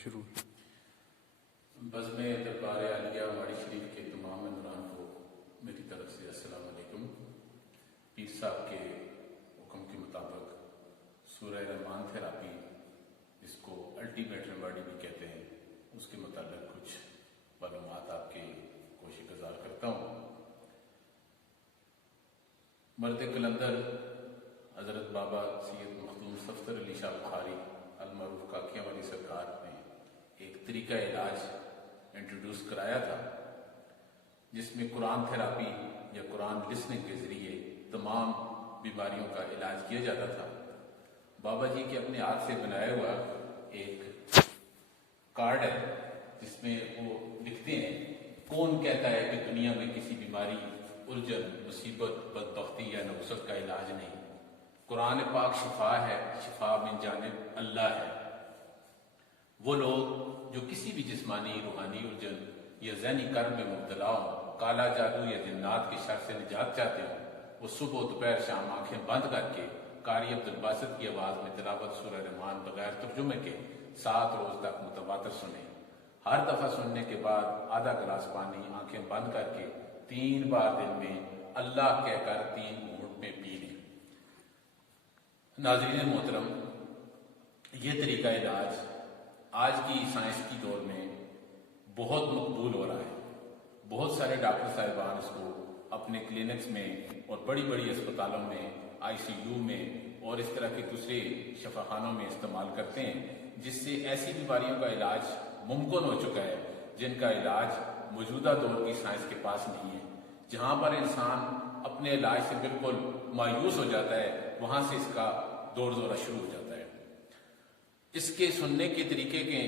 شروع بزم دربار عالیہ واڑی شریف کے تمام ممبران کو میری طرف سے السلام علیکم۔ پیر صاحب کے حکم کے مطابق سورہ رحمان تھراپی، جس کو الٹیمیٹ ریمیڈی بھی کہتے ہیں، اس کے متعلق کچھ معلومات آپ کے کوشش گزار کرتا ہوں۔ مرد کلندر حضرت بابا سید مخدوم صفدر علی شاہ بخاری المعروف کاکیاں والی سرکار نے ایک طریقہ علاج انٹروڈیوس کرایا تھا، جس میں قرآن تھراپی یا قرآن لسننگ کے ذریعے تمام بیماریوں کا علاج کیا جاتا تھا۔ بابا جی کے اپنے ہاتھ سے بنایا ہوا ایک کارڈ ہے، جس میں وہ لکھتے ہیں کون کہتا ہے کہ دنیا میں کسی بیماری، الجھن، مصیبت، بدبختی یا نحوست کا علاج نہیں۔ قرآن پاک شفا ہے، شفا من جانب اللہ ہے۔ وہ لوگ جو کسی بھی جسمانی، روحانی الجھن یا ذہنی کرب میں مبتلا ہوں، کالا جادو یا جنات کے شر سے نجات چاہتے ہوں، وہ صبح دوپہر شام آنکھیں بند کر کے قاری عبدالباسط کی آواز میں تلاوت سورہ رحمان بغیر ترجمے کے 7 روز تک متواتر سنیں۔ ہر دفعہ سننے کے بعد آدھا گلاس پانی آنکھیں بند کر کے 3 بار دن میں اللہ کہہ کر 3 گھونٹ میں پی لیں۔ ناظرین محترم، یہ طریقہ علاج آج کی سائنس کی دور میں بہت مقبول ہو رہا ہے۔ بہت سارے ڈاکٹر صاحبان اس کو اپنے کلینکس میں اور بڑی بڑی اسپتالوں میں، ICU میں اور اس طرح کے دوسرے شفاخانوں میں استعمال کرتے ہیں، جس سے ایسی بیماریوں کا علاج ممکن ہو چکا ہے جن کا علاج موجودہ دور کی سائنس کے پاس نہیں ہے۔ جہاں پر انسان اپنے علاج سے بالکل مایوس ہو جاتا ہے، وہاں سے اس کا دور دورہ شروع ہو جاتا ہے۔ اس کے سننے کے طریقے کے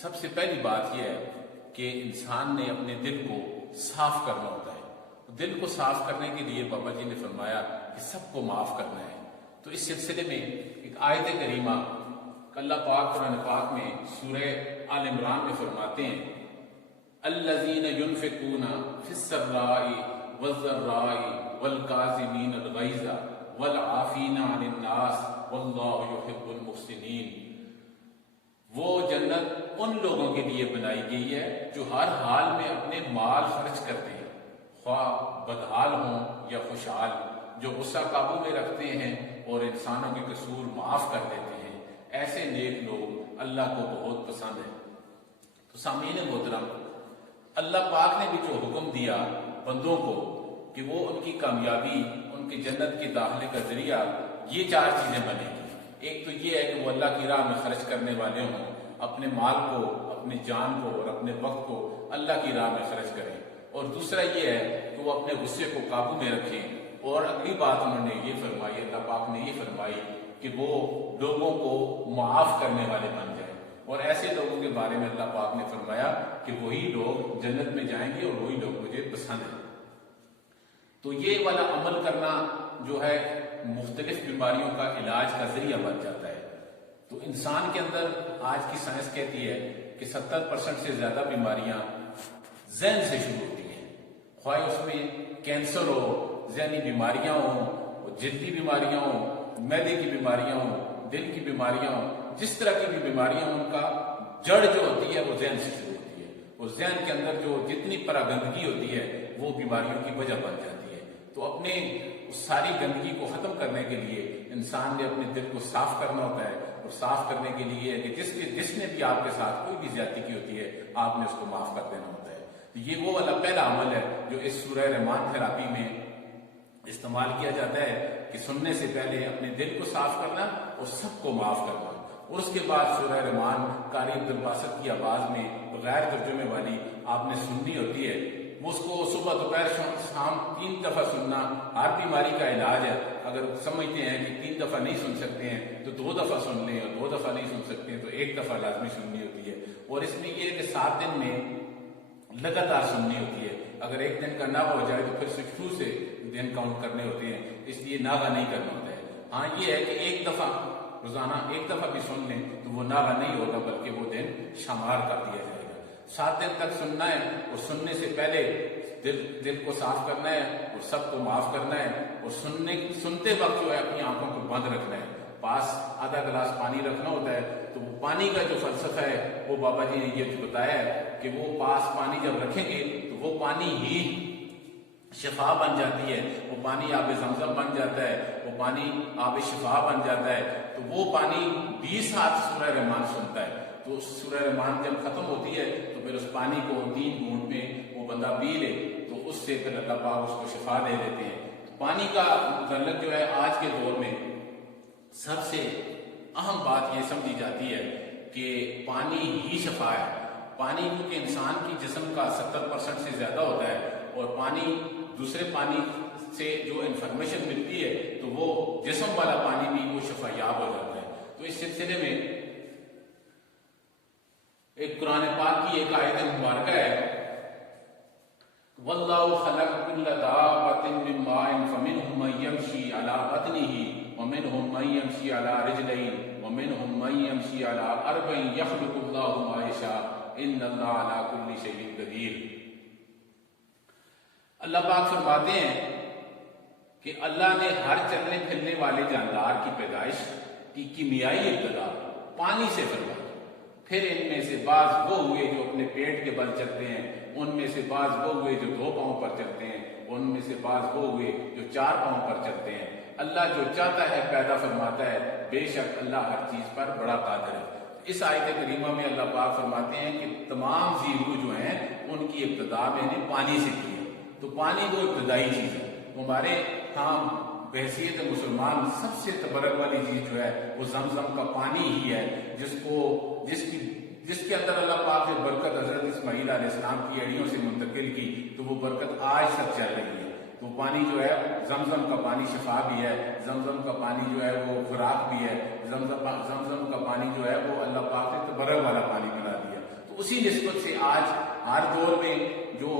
سب سے پہلی بات یہ ہے کہ انسان نے اپنے دل کو صاف کرنا ہوتا ہے۔ دل کو صاف کرنے کے لیے بابا جی نے فرمایا کہ سب کو معاف کرنا ہے۔ تو اس سلسلے میں ایک آیت کریمہ اللہ پاک قرآن پاک میں سورہ آل عمران میں فرماتے ہیں، الذین ينفقون فی السراء والضراء والکاظمین الغیظ والعافین عن الناس واللہ یحب المحسنین۔ وہ جنت ان لوگوں کے لیے بنائی گئی ہے جو ہر حال میں اپنے مال خرچ کرتے ہیں، خواہ بدحال ہوں یا خوشحال، جو غصہ قابو میں رکھتے ہیں اور انسانوں کے قصور معاف کر دیتے ہیں۔ ایسے نیک لوگ اللہ کو بہت پسند ہیں۔ تو سامعین محترم، اللہ پاک نے بھی جو حکم دیا بندوں کو کہ وہ ان کی کامیابی، ان کی جنت کے داخلے کا ذریعہ یہ 4 چیزیں بنیں گی۔ ایک تو یہ ہے کہ وہ اللہ کی راہ میں خرچ کرنے والے ہوں، اپنے مال کو، اپنی جان کو اور اپنے وقت کو اللہ کی راہ میں خرچ کریں۔ اور دوسرا یہ ہے کہ وہ اپنے غصے کو قابو میں رکھیں۔ اور اگلی بات انہوں نے یہ فرمائی، اللہ پاک نے یہ فرمائی کہ وہ لوگوں کو معاف کرنے والے بن جائیں۔ اور ایسے لوگوں کے بارے میں اللہ پاک نے فرمایا کہ وہی لوگ جنت میں جائیں گے اور وہی لوگ مجھے پسند ہیں۔ تو یہ والا عمل کرنا جو ہے مختلف بیماریوں کا علاج کا ذریعہ بن جاتا ہے۔ تو انسان کے اندر آج کی سائنس کہتی ہے کہ 70% سے زیادہ بیماریاں ذہن سے شروع ہوتی ہیں، خواہ اس میں کینسر ہو، ذہنی بیماریاں ہوں، جلدی بیماریاں ہوں، معدے کی بیماریاں ہوں، دل کی بیماریاں ہوں، جس طرح کی بھی بیماریاں ہوں، ان کا جڑ جو ہوتی ہے وہ ذہن سے شروع ہوتی ہے۔ اور ذہن کے اندر جو جتنی پراگندگی ہوتی ہے وہ بیماریوں کی وجہ بن جاتی ہے۔ تو اپنے اس ساری گندگی کو ختم کرنے کے لیے انسان نے اپنے دل کو صاف کرنا ہوتا ہے، اور صاف کرنے کے لیے کہ جس نے بھی آپ کے ساتھ کوئی بھی زیادتی کی ہوتی ہے، آپ نے اس کو معاف کر دینا ہوتا ہے۔ تو یہ وہ والا پہلا عمل ہے جو اس سورہ رحمان تھراپی میں استعمال کیا جاتا ہے کہ سننے سے پہلے اپنے دل کو صاف کرنا اور سب کو معاف کرنا۔ اور اس کے بعد سورہ رحمان قاری عبدالباسط کی آواز میں بغیر ترجمے والی آپ نے سننی ہوتی ہے۔ اس کو صبح دوپہر شام 3 دفعہ سننا ہر بیماری کا علاج ہے۔ اگر سمجھتے ہیں کہ 3 دفعہ نہیں سن سکتے ہیں تو 2 دفعہ سن لیں، اور 2 دفعہ نہیں سن سکتے ہیں تو 1 دفعہ لازمی سننی ہوتی ہے۔ اور اس میں یہ ہے کہ 7 دن میں لگاتار سننی ہوتی ہے۔ اگر ایک دن کا ناغہ ہو جائے تو پھر شروع سے دن کاؤنٹ کرنے ہوتے ہیں، اس لیے ناغہ نہیں کرنا ہوتا ہے۔ ہاں یہ ہے کہ 1 دفعہ روزانہ 1 دفعہ بھی سن لیں تو وہ ناغہ نہیں ہوگا، بلکہ وہ دن شمار کر دیا جائے گا۔ 7 دن تک سننا ہے، اور سننے سے پہلے دل کو صاف کرنا ہے اور سب کو معاف کرنا ہے، اور سنتے وقت جو ہے اپنی آنکھوں کو بند رکھنا ہے۔ پاس آدھا گلاس پانی رکھنا ہوتا ہے تو وہ پانی کا جو فلسفہ ہے وہ بابا جی نے یہ بتایا ہے کہ وہ پاس پانی جب رکھیں گے تو وہ پانی ہی شفا بن جاتی ہے، وہ پانی آب زمزم بن جاتا ہے، وہ پانی آب شفا بن جاتا ہے۔ تو وہ پانی 20 ہاتھ سورہ رحمان سنتا ہے، تو سورہ رحمان جب ختم ہوتی ہے تو پھر اس پانی کو 3 گھونٹ میں وہ بندہ پی لے تو اس سے پھر اللہ پاک اس کو شفا دے دیتے ہیں۔ تو پانی کا متعلق جو ہے آج کے دور میں سب سے اہم بات یہ سمجھی جاتی ہے کہ پانی ہی شفا ہے۔ پانی کیونکہ انسان کی جسم کا 70% سے زیادہ ہوتا ہے، اور پانی دوسرے پانی سے جو انفارمیشن ملتی ہے تو وہ جسم والا پانی بھی وہ شفا یاب ہو جاتا ہے۔ تو اس سلسلے میں ایک قرآن پاک کی ایک آیت مبارکہ ہے، وَاللَّهُ خَلَقَ كُلَّ دَابَّةٍ مِّن مَّاءٍ فَمِنْهُم مَّن يَمْشِي عَلَىٰ بَطْنِهِ وَمِنْهُم مَّن يَمْشِي عَلَىٰ رِجْلَيْنِ وَمِنْهُم مَّن يَمْشِي عَلَىٰ أَرْبَعٍ يَخْلُقُ اللَّهُ مَا يَشَاءُ إِنَّ اللَّهَ عَلَىٰ كُلِّ شَيْءٍ قَدِيرٌ۔ اللہ پاک فرماتے ہیں کہ اللہ نے ہر چلنے پھرنے والے جاندار کی پیدائش کی کیمیائی ابتدا پانی سے فرمائی، پھر ان میں سے بعض وہ ہوئے جو اپنے پیٹ کے بل چلتے ہیں، ان میں سے بعض وہ ہوئے جو 2 پاؤں پر چلتے ہیں، ان میں سے بعض وہ ہوئے جو 4 پاؤں پر چلتے ہیں۔ اللہ جو چاہتا ہے پیدا فرماتا ہے، بے شک اللہ ہر چیز پر بڑا قادر ہے۔ اس آیت کریمہ میں اللہ پاک فرماتے ہیں کہ تمام زیرو جو ہیں ان کی ابتدا میں نے پانی سے کی ہے۔ تو پانی وہ ابتدائی چیز ہے۔ ہمارے ہاں بحیثیت مسلمان سب سے تبرک والی چیز جو ہے وہ زمزم کا پانی ہی ہے، جس کے اندر اللہ پاک نے برکت حضرت اسماعیل علیہ السلام کی ایڑیوں سے منتقل کی، تو وہ برکت آج تک چل رہی ہے۔ تو پانی جو ہے زمزم کا پانی شفا بھی ہے، زمزم کا پانی جو ہے وہ خوراک بھی ہے، زمزم کا پانی جو ہے وہ اللہ پاک نے تبرک والا پانی بنا دیا۔ تو اسی نسبت سے آج ہر دور میں جو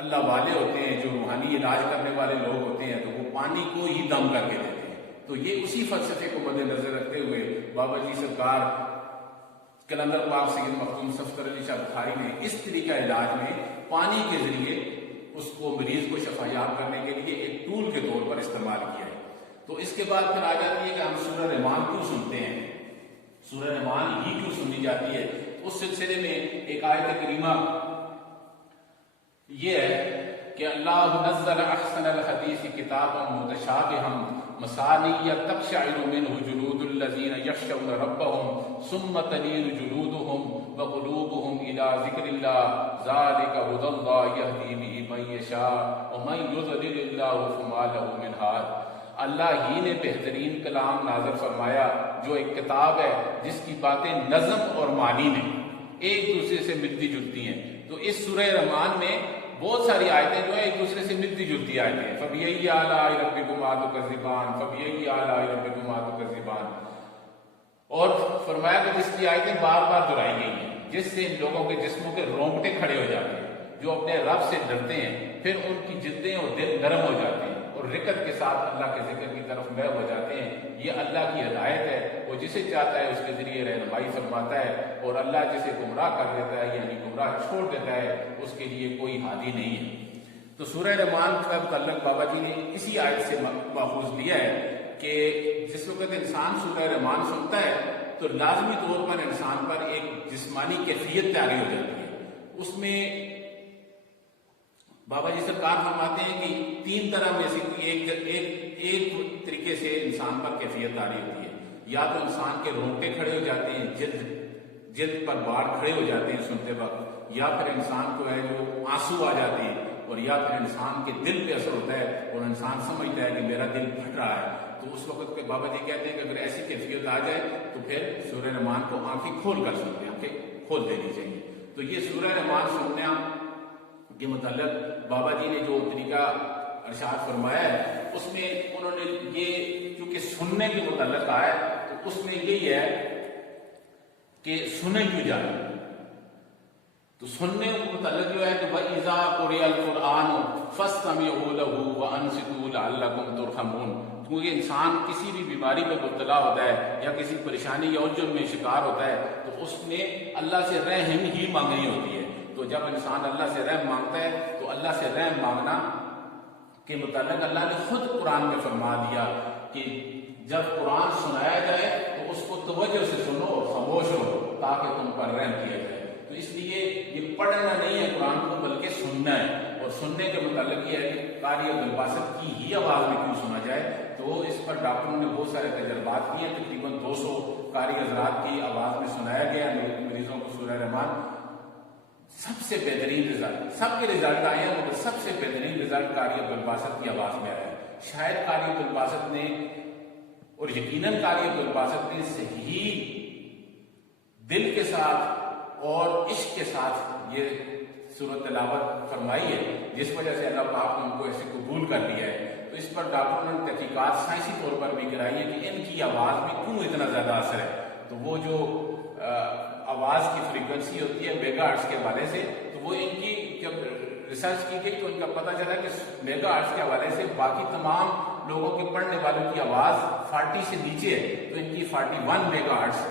اللہ والے ہوتے ہیں، جو روحانی علاج کرنے والے لوگ ہوتے ہیں، تو وہ پانی کو ہی دم کر کے دیتے ہیں۔ تو یہ اسی فلسفے کو مد نظر رکھتے ہوئے بابا جی سرکار کلندر پاک سید مختوم صفدر علی شاہ بخاری نے اس طریقہ علاج میں پانی کے ذریعے اس کو مریض کو شفا یاب کرنے کے لیے ایک ٹول کے طور پر استعمال کیا ہے۔ تو اس کے بعد پھر آ جاتی ہے کہ ہم سورہ رحمان کیوں سنتے ہیں، سورہ رحمان ہی کیوں سنی جاتی ہے۔ اس سلسلے میں ایک آیت کریمہ یہ ہے کہ اللہ نزل احسن الحدیث کتابا متشابہا مثانیہ تقشعر منہ جلود الذین یخشون ربهم ثم تلین جلودهم وقلوبهم الى ذکر اللہ ذلک ھدی اللہ یہدی بہ من یشاء ومن یضلل اللہ فما لہ من ہاد۔ اللہ ہی نے بہترین کلام نازل فرمایا جو ایک کتاب ہے جس کی باتیں نظم اور معنی میں ایک دوسرے سے ملتی جلتی ہیں۔ تو اس سورہ رحمان میں بہت ساری آیتیں جو ہیں ایک دوسرے سے ملتی جلتی آیتیں ہیں۔ فَبِأَيِّ آلَاءِ رَبِّكُمَا تُكَذِّبَانِ فَبِأَيِّ آلَاءِ رَبِّكُمَا تُكَذِّبَانِ۔ اور فرمایا کہ جس کی آیتیں بار بار دہرائی گئی ہیں، جس سے ان لوگوں کے جسموں کے رونگٹے کھڑے ہو جاتے ہیں، جو اپنے رب سے ڈرتے ہیں، پھر ان کی جلدیں اور دل نرم ہو جاتے ہیں اور رکت کے ساتھ اللہ کے ذکر کی طرف محو ہو جاتے ہیں۔ یہ اللہ کی ہدایت ہے، وہ جسے چاہتا ہے اس کے ذریعے رہنمائی فرماتا ہے، اور اللہ جسے گمراہ کر دیتا ہے یعنی گمراہ چھوڑ دیتا ہے اس کے لیے کوئی ہادی نہیں ہے۔ تو سورہ رحمان کا تعلق بابا جی نے اسی آیت سے ماخوذ لیا ہے کہ جس وقت انسان سورہ رحمان سنتا ہے تو لازمی طور پر انسان پر ایک جسمانی کیفیت جاری ہو جاتی ہے۔ اس میں بابا جی سرکار فرماتے ہیں کہ 3 طرح میں سے ایک طریقے سے انسان پر کیفیت جاری ہوتی ہے۔ یا تو انسان کے رونگٹے کھڑے ہو جاتے ہیں، جلد پر باڑ کھڑے ہو جاتے ہیں سنتے وقت، یا پھر انسان کو ہے جو آنسو آ جاتے ہیں، اور یا پھر انسان کے دل پہ اثر ہوتا ہے اور انسان سمجھتا ہے کہ میرا دل پھٹ رہا ہے۔ تو اس وقت کے بابا جی کہتے ہیں کہ اگر ایسی کیفیت آ جائے تو پھر سورہ رحمان کو آنکھیں کھول کر سنتے ہیں، آنکھیں کھول دینی چاہیے۔ تو یہ سورہ رحمان سننا کے متعلق بابا جی نے جو طریقہ ارشاد فرمایا ہے اس میں انہوں نے یہ چونکہ سننے کے متعلق آیا تو اس میں یہی ہے کہ سنیں کیوں جائیں۔ تو سننے کے متعلق جو ہے کہ وَإِذَا قُرِئَ الْقُرْآنُ فَاسْتَمِعُوا لَهُ وَأَنصِتُوا لَعَلَّكُمْ تُرْحَمُونَ۔ کیونکہ انسان کسی بھی بیماری میں مبتلا ہوتا ہے یا کسی پریشانی یا الجھن میں شکار ہوتا ہے تو اس نے اللہ سے رحم ہی مانگنی ہوتی ہے۔ تو جب انسان اللہ سے رحم مانگتا ہے تو اللہ سے رحم مانگنا کے متعلق اللہ نے خود قرآن میں فرما دیا کہ جب قرآن سنایا جائے تو اس کو توجہ سے سنو اور خاموش ہو تاکہ تم پر رحم کیا جائے. تو اس لیے یہ پڑھنا نہیں ہے قرآن کو بلکہ سننا ہے. اور سننے کے متعلق یہ ہے کہ قاری عبدالباسط کی ہی آواز میں کیوں سنا جائے. تو اس پر ڈاکٹروں نے بہت سارے تجربات کیے ہیں. تقریباً 200 قاری حضرات کی آواز میں سنایا گیا مریضوں کو سورہ رحمان. سب سے بہترین رزلٹ، سب کے رزلٹ آئے ہیں مگر سب سے بہترین رزلٹ قاری عبدالباسط کی آواز میں آیا ہے. شاید قاری عبدالباسط نے اور یقیناً قاری عبدالباسط نے صحیح دل کے ساتھ اور عشق کے ساتھ یہ سورت تلاوت فرمائی ہے، جس وجہ سے اللہ پاک نے ان کو ایسے قبول کر لیا ہے. تو اس پر ڈاکٹروں نے تحقیقات سائنسی طور پر بھی کرائی ہے کہ ان کی آواز میں کیوں اتنا زیادہ اثر ہے. تو وہ جو آواز کی فریکوینسی ہوتی ہے میگا ہرٹز کے حوالے سے، تو وہ ان کی جب ریسرچ کی گئی تو ان کا پتہ چلا کہ میگا ہرٹز کے حوالے سے باقی تمام لوگوں کے پڑھنے والوں کی آواز 40 سے نیچے ہے، تو ان کی 41 میگا ہرٹز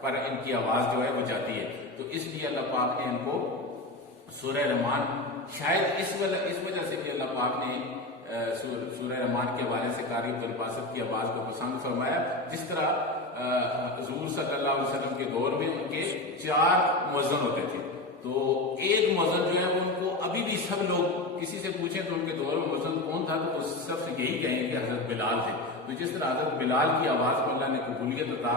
پر ان کی آواز جو ہے وہ جاتی ہے. تو اس لیے اللہ پاک نے ان کو سورہ رحمان، شاید اس وجہ سے کہ اللہ پاک نے سورہ رحمان کے حوالے سے قاری عبدالباسط کی آواز کو پسند فرمایا. جس طرح حضور صلی اللہ علیہ وسلم کے دور میں ان کے 4 مؤذن ہوتے تھے، تو ایک مؤذن جو ہے وہ ان کو ابھی بھی سب لوگ کسی سے پوچھیں تو ان کے دور میں مؤذن کون تھا تو وہ سب سے یہی کہیں گے کہ حضرت بلال تھے. تو جس طرح حضرت بلال کی آواز کو اللہ نے قبولیت عطا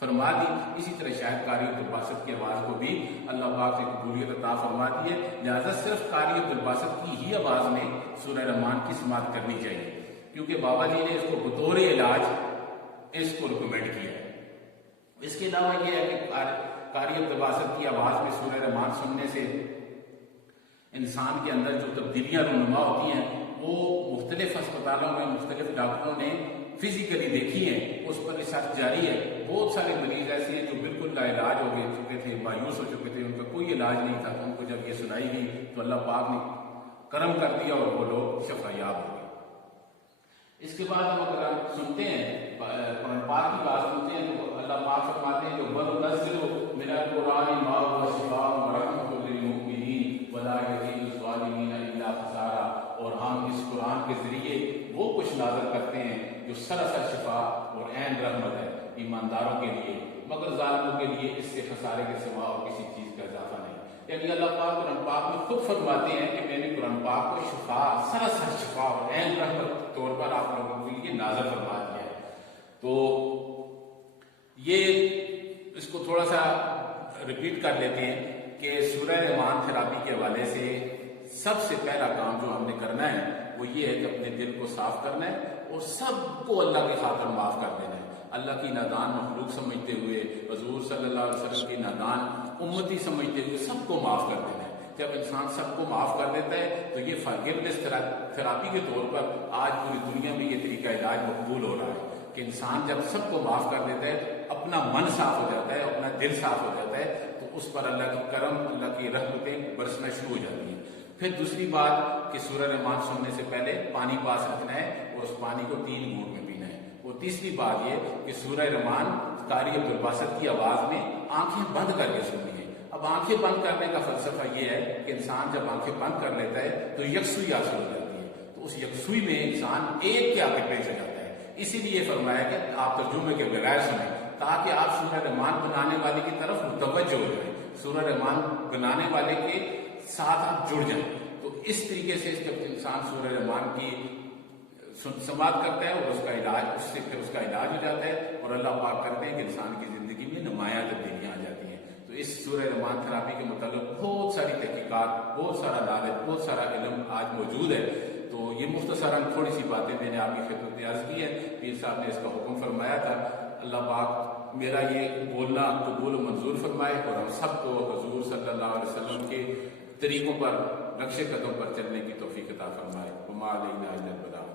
فرما دی، اسی طرح شاید قاری عبدالباسط کی آواز کو بھی اللہ پاک نے قبولیت عطا فرما دی ہے. لہٰذا صرف قاری عبدالباسط کی ہی آواز میں سورہ رحمان کی سماعت کرنی چاہیے، کیونکہ بابا جی نے اس کو بطور علاج اس کو ریکمینڈ کیا ہے. اس کے علاوہ یہ ہے کہ قاری عبدالباسط کی آواز میں سورہ رحمان سننے سے انسان کے اندر جو تبدیلیاں رونما ہوتی ہیں وہ مختلف اسپتالوں میں مختلف ڈاکٹروں نے فزیکلی دیکھی ہیں، اس پر ریسرچ جاری ہے. بہت سارے مریض ایسے ہیں جو بالکل لا علاج ہو گئے چکے تھے، مایوس ہو چکے تھے، ان کا کوئی علاج نہیں تھا. ان کو جب یہ سنائی گئی تو اللہ پاک نے کرم کر دیا اور وہ لوگ شفا یاب ہو گئے. اس کے بعد ہم اگر سنتے ہیں قرآن پاک کی بات سنتے ہیں تو اللہ پاک فرماتے ہیں کہ وَنُنَزِّلُ مِنَ الْقُرْآنِ مَا هُوَ شِفَاءٌ وَرَحْمَةٌ لِّلْمُؤْمِنِينَ وَلَا يَزِيدُ الظَّالِمِينَ إِلَّا خَسَارًا. اور ہم اس قرآن کے ذریعے وہ کچھ نازل کرتے ہیں جو سراسر شفا اور عین رحمت ہے ایمانداروں کے لیے، مگر ظالموں کے لیے اس سے خسارے کے سوا اور کسی چیز کا اضافہ نہیں. یعنی اللہ پاک قرآن پاک میں خود فرماتے ہیں کہ میں نے قرآن پاک کو شفا، سراسر شفا اور عین رحمت طور پر آپ لوگوں کے لیے نازل فرما دیا ہے. تو یہ اس کو تھوڑا سا ریپیٹ کر لیتے ہیں کہ سورہ رحمان تھراپی کے حوالے سے سب سے پہلا کام جو ہم نے کرنا ہے وہ یہ ہے کہ اپنے دل کو صاف کرنا ہے اور سب کو اللہ کی خاطر معاف کر دینا ہے. اللہ کی نادان مخلوق سمجھتے ہوئے، حضور صلی اللہ علیہ وسلم کی نادان امتی سمجھتے ہوئے سب کو معاف کر دینا ہے. جب انسان سب کو معاف کر دیتا ہے تو یہ فارگیونیس تھراپی کے طور پر آج پوری دنیا میں یہ طریقہ علاج مقبول ہو رہا ہے کہ انسان جب سب کو معاف کر دیتا ہے تو اپنا من صاف ہو جاتا ہے، اپنا دل صاف ہو جاتا ہے، تو اس پر اللہ کی کرم، اللہ کی رحمتیں برسنا شروع ہو جاتی ہیں. پھر دوسری بات کہ سورہ رحمان سننے سے پہلے پانی پاس رکھنا ہے اور اس پانی کو 3 گھونٹ میں پینا ہے. اور تیسری بات یہ کہ سورہ رحمان قاری عبدالباسط کی آواز میں آنکھیں بند کر کے سننی ہے. اب آنکھیں بند کرنے کا فلسفہ یہ ہے کہ انسان جب آنکھیں بند کر لیتا ہے تو یکسوئی حاصل ہو جاتی ہے، تو اس یکسوئی میں انسان ایک کے آگے پیش ہو جاتا ہے. اسی لیے فرمایا کہ آپ ترجمے کے بغیر سنیں تاکہ آپ سورہ رحمان بنانے والے کی طرف متوجہ ہو جائیں، سورہ رحمان بنانے والے کے ساتھ آپ جڑ جائیں. تو اس طریقے سے جب انسان سورہ رحمان کی سماعت کرتا ہے اور اس کا علاج، اس سے پھر اس کا علاج ہو جاتا ہے اور اللہ پاک کرتے ہیں کہ انسان کی زندگی میں نمایاں تبدیلیاں آ جاتی ہیں. تو اس سورہ رحمان تھراپی کے متعلق بہت ساری تحقیقات، بہت سارا نالج، بہت سارا علم آج موجود ہے. تو یہ مختصراً تھوڑی سی باتیں میں نے آپ کی خدمت میں عرض کی ہے. پیر صاحب نے اس کا حکم فرمایا تھا. اللہ پاک میرا یہ بولنا قبول و منظور فرمائے اور ہم سب کو حضور صلی اللہ علیہ وسلم کے طریقوں پر، نقش قدم پر چلنے کی توفیق عطا فرمائے. وما علینا الا البلاغ.